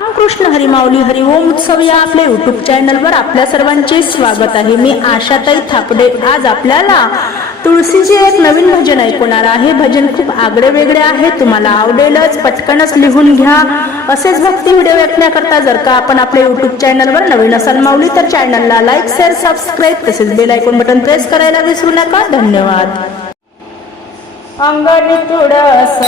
रामकृष्ण हरिमाऊली हरिओम उत्सव या आपल्या युट्यूब चॅनलवर आपल्या सर्वांचे स्वागत आहे. मी आशाताई थापडे. आज आपल्याला तुळशीचे एक नवीन भजन ऐकवणार आहे. भजन खूप आगळे वेगळे आहे. तुम्हाला आवडेलच पटकनच लिहून घ्या. असेच भक्ती व्हिडिओ ऐकण्याकरता जर का आपण आपल्या युट्यूब चॅनलवर नवीन असाल माऊली तर चॅनलला लाईक शेअर सबस्क्राईब तसेच बेल ऐकून बटन प्रेस करायला विसरू नका. धन्यवाद. अंगणी तुळस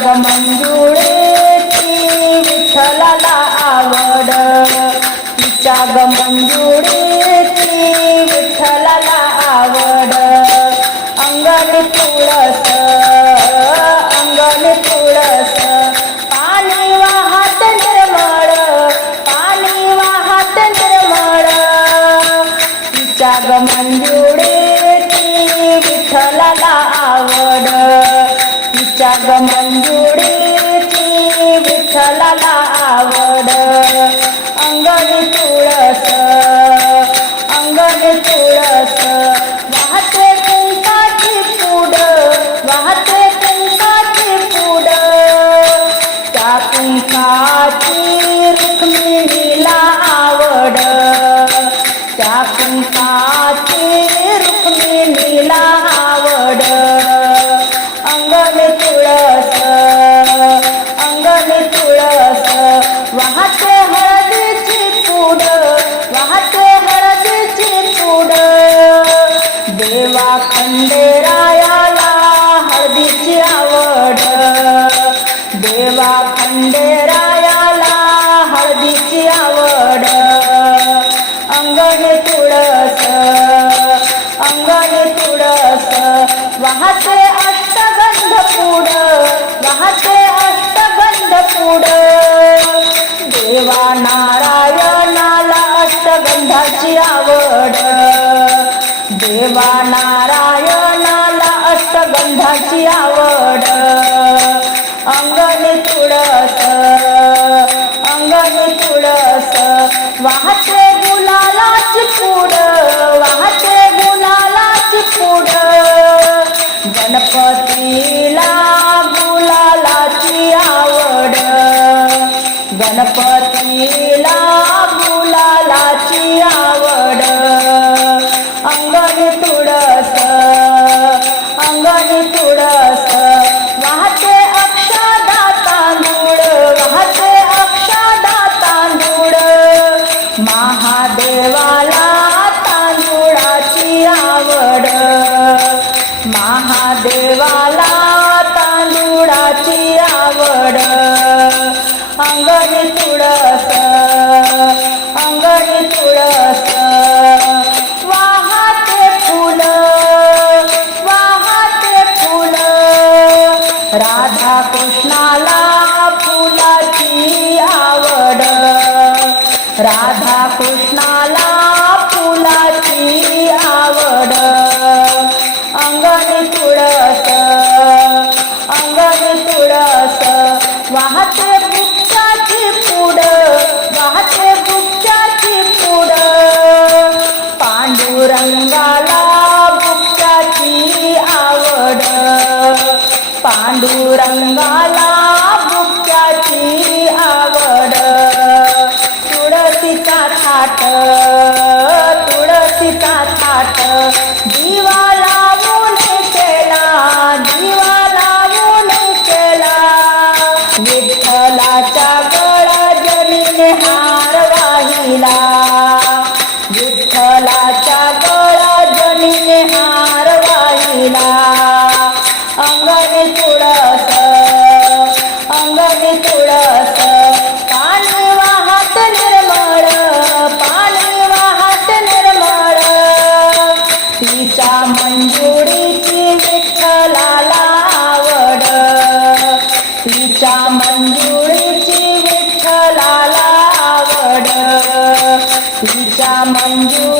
तिच्या मंजुळेची विठ्ठलाला आवड. तिच्या ग मंजुळेची विठ्ठलाला आवड अंगण तुळस अंगण तुळस पाणी वाहत निर्मळ. पाणी वाहत निर्मळ. तिच्या ग मंजुळेची विठ्ठलाला आवड. तिच्या ग विठ्ठलाला आवड. अंगणी तुळस अंगणी तुळस वाहते कुंकाची पुड वाहते कुंकाची पुड त्या कुंकाची रुक्मिणीला आवड त्या कुंकाची रुक्मिणीला वाहते अष्टगंध पुड वाहते अष्टगंध पुड देवा नारायणाला अष्टगंधाची आवड. देवा नारायण देवाला तांदुळाची आवड. अंगण तुळस अंगण तुळस. वाहते फुल वाहते फुल. राधा कृष्णाला फुलाची आवड. राधा कृष्णाला फुलाची आवड. वाहते बुक्काची पुड वाहते बुक्काची पुड पांडुरंगाला mind you.